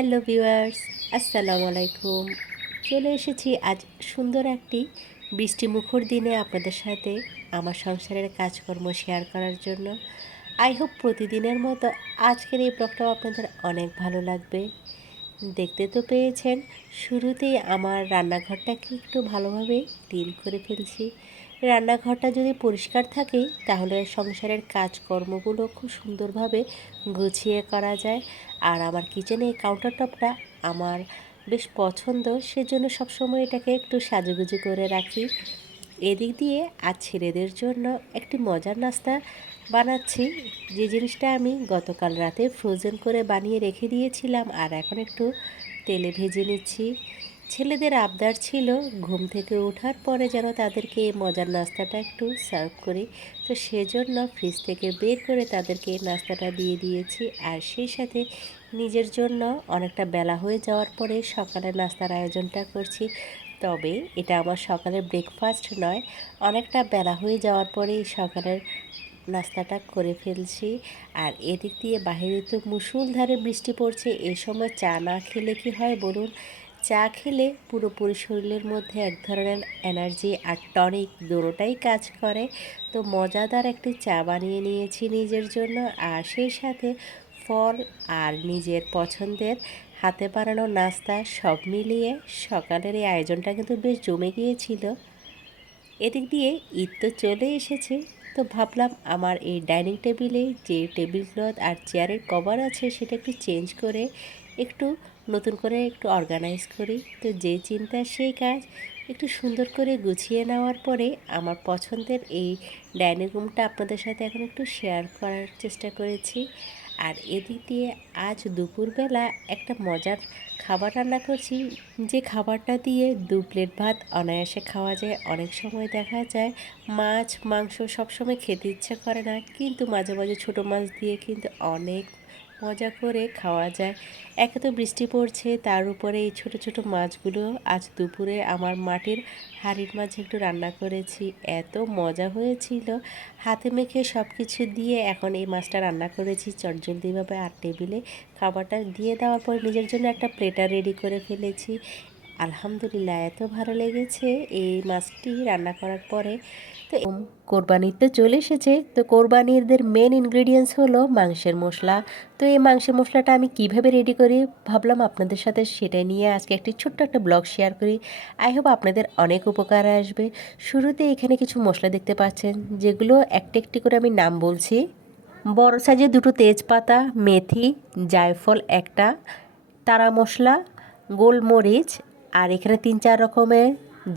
Hello viewers, আসসালামু আলাইকুম। চলে এসেছি আজ সুন্দর একটি বৃষ্টি মুখর দিনে আপনাদের সাথে আমার সংসারের কাজকর্ম শেয়ার করার জন্য। আই হোপ প্রতিদিনের মতো আজকের এই ব্লগটাও আপনাদের অনেক ভালো লাগবে। দেখতে তো পেয়েছেন, শুরুতেই আমার রান্নাঘরটাকে একটু ভালোভাবে ক্লিন করে ফেলছি। রান্নাঘরটা যদি পরিষ্কার থাকে, তাহলে সংসারের কাজকর্মগুলো খুব সুন্দরভাবে গুছিয়ে করা যায়। আর আমার কিচেনে কাউন্টার টপটা আমার বেশ পছন্দ, সেজন্য সবসময় এটাকে একটু সাজুগুজু করে রাখি। এদিক দিয়ে আজ ছেলেদের জন্য একটি মজার নাস্তা বানাচ্ছি। যে জিনিসটা আমি গতকাল রাতে ফ্রোজেন করে বানিয়ে রেখে দিয়েছিলাম, আর এখন একটু তেলে ভেজে নিচ্ছি। ছেলেদের আবদার ছিল ঘুম থেকে ওঠার পরে যেন তাদেরকে মজার নাস্তাটা একটু সার্ভ করি। তো সেজন্য ফ্রিজ থেকে বের করে তাদেরকে নাস্তাটা দিয়ে দিয়েছি। আর সেই সাথে নিজের জন্য অনেকটা বেলা হয়ে যাওয়ার পরে সকালের নাস্তার আয়োজনটা করছি। তবে এটা আমার সকালের ব্রেকফাস্ট নয়, অনেকটা বেলা হয়ে যাওয়ার পরেই সকালের নাস্তাটা করে ফেলছি। আর এদিক দিয়ে বাহিরে তো মুসুলধারে বৃষ্টি পড়ছে এই সময় চা না খেলে কি হয় বলুন? চা খেলে পুরোপুরি শরীরের মধ্যে এক ধরনের এনার্জি আর টনিক দুটোটাই কাজ করে। তো মজাদার একটি চা বানিয়ে নিয়েছি নিজের জন্য আর সেই সাথে ফল আর নিজের পছন্দের হাতে বানানো নাস্তা সব মিলিয়ে সকালের এই আয়োজনটা কিন্তু বেশ জমে গিয়েছিল। এদিক দিয়ে ঈদ তো চলে এসেছে। তো ভাবলাম আমার এই ডাইনিং টেবিলে যে টেবিল ক্লথ আর চেয়ারের কভার আছে সেটা একটু চেঞ্জ করে একটু নতুন করে একটু অর্গানাইজ করি। তো যে চিন্তা, সেই কাজ একটু সুন্দর করে গুছিয়ে নেওয়ার পরে আমার পছন্দের এই ডাইনিং রুমটা আপনাদের সাথে এখন একটু শেয়ার করার চেষ্টা করেছি। আর এদিক দিয়ে আজ দুপুরবেলা একটা মজার খাবার রান্না করছি। যে খাবারটা দিয়ে দু প্লেট ভাত অনায়াসে খাওয়া যায়, অনেক সময় দেখা যায় মাছ, মাংস সবসময় খেতে ইচ্ছে করে না। কিন্তু মাঝে মাঝে ছোটো মাছ দিয়ে কিন্তু অনেক মজা করে খাওয়া যায়। একে তো বৃষ্টি পড়ছে, তার উপরে এই ছোট ছোট মাছগুলো আজ দুপুরে আমার মাটির হাড়ির মাছ একটু রান্না করেছি। এত মজা হয়েছিল। হাতে মেখে সব কিছু দিয়ে এখন এই মাছটা রান্না করেছি। চটজলদিভাবে আর টেবিলে খাবারটা দিয়ে দেওয়ার পর নিজের জন্য একটা প্লেটার রেডি করে ফেলেছি। আলহামদুলিল্লাহ, এত ভালো লেগেছে এই মাছটি রান্না করার পরে। তো কোরবানির তো চলে এসেছে। তো কোরবানিরদের মেন ইনগ্রেডিয়েন্টস হলো মাংসের মশলা। তো এই মাংসের মশলাটা আমি কীভাবে রেডি করি? ভাবলাম আপনাদের সাথে সেটা নিয়ে আজকে একটি ছোট্ট একটা ব্লগ শেয়ার করি। আই হোপ আপনাদের অনেক উপকার আসবে। শুরুতে এখানে কিছু মশলা দেখতে পাচ্ছেন, যেগুলো একটা একটি করে আমি নাম বলছি। বড় সাইজে দুটো তেজপাতা, মেথি, জায়ফল একটা, তারা মশলা, গোলমরিচ আর এখানে তিন, চার রকমের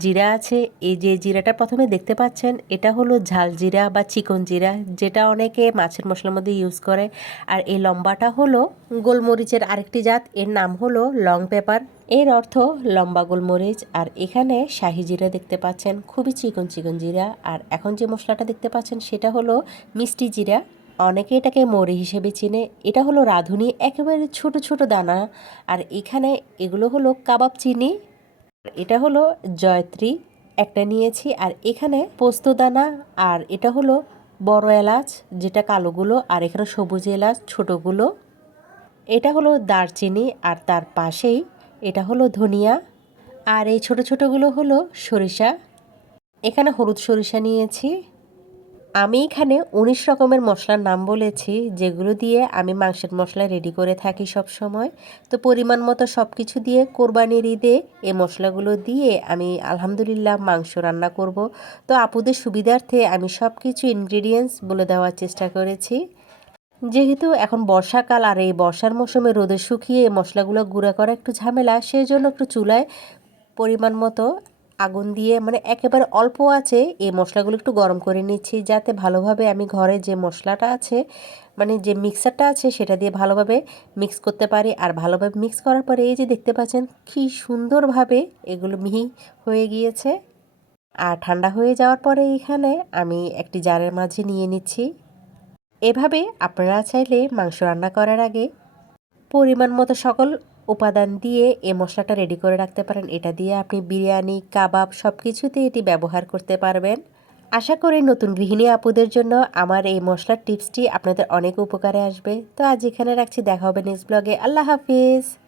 জিরা আছে। এই যে জিরাটা প্রথমে দেখতে পাচ্ছেন, এটা হলো ঝাল জিরা বা চিকন জিরা, যেটা অনেকে মাছের মশলার মধ্যে ইউজ করে। আর এই লম্বাটা হলো গোলমরিচের আরেকটি জাত, এর নাম হলো লং পেপার। এর অর্থ লম্বা গোলমরিচ। আর এখানে শাহি জিরা দেখতে পাচ্ছেন, খুবই চিকন চিকন জিরা। আর এখন যে মশলাটা দেখতে পাচ্ছেন, সেটা হলো মিষ্টি জিরা। অনেকে এটাকে মরি হিসেবে চিনে। এটা হলো রাঁধুনি, একেবারে ছোট ছোট দানা। আর এখানে এগুলো হলো কাবাব চিনি। এটা হলো জয়ত্রী, একটা নিয়েছি। আর এখানে পোস্ত দানা, আর এটা হলো বড় এলাচ, যেটা কালোগুলো। আর এখানে সবুজ এলাচ, ছোটোগুলো। এটা হলো দারচিনি, আর তার পাশেই এটা হলো ধনিয়া। আর এই ছোট ছোটোগুলো হলো সরিষা। এখানে হলুদ সরিষা নিয়েছি। আমি এখানে উনিশ রকমের মশলার নাম বলেছি, যেগুলো দিয়ে আমি মাংসের মশলা রেডি করে থাকি সব সময় তো পরিমাণ মতো সব কিছু দিয়ে কোরবানির ঈদে এই মশলাগুলো দিয়ে আমি আলহামদুলিল্লাহ মাংস রান্না করব। তো আপুদের সুবিধার্থে আমি সব কিছু ইনগ্রিডিয়েন্টস বলে দেওয়ার চেষ্টা করেছি। যেহেতু এখন বর্ষাকাল আর এই বর্ষার মৌসুমে রোদে শুকিয়ে মশলাগুলো গুঁড়া করা একটু ঝামেলা সেই জন্য একটু চুলায় পরিমাণ মতো আগুন দিয়ে মানে একেবারে অল্প আছে, এই মশলাগুলো একটু গরম করে নিচ্ছি যাতে ভালোভাবে আমি ঘরে যে মশলাটা আছে মানে যে মিক্সারটা আছে সেটা দিয়ে ভালোভাবে মিক্স করতে পারি। আর ভালোভাবে মিক্স করার পরে এই যে দেখতে পাচ্ছেন কি সুন্দরভাবে এগুলো মিহি হয়ে গিয়েছে। আর ঠান্ডা হয়ে যাওয়ার পরে এখানে আমি একটি জারের মাঝে নিয়ে নিচ্ছি। এভাবে আপনারা চাইলে মাংস রান্না করার আগে পরিমাণ মতো সকল উপাদান দিয়ে এ মশলাটা রেডি করে রাখতে পারেন। এটা দিয়ে আপনি বিরিয়ানি, কাবাব সব কিছুতে এটি ব্যবহার করতে পারবেন। আশা করি নতুন গৃহিণী আপুদের জন্য আমার এই মশলার টিপসটি আপনাদের অনেক উপকারে আসবে। তো আজ এখানে রাখছি। দেখা হবে নেক্সট ব্লগে আল্লাহ হাফিজ।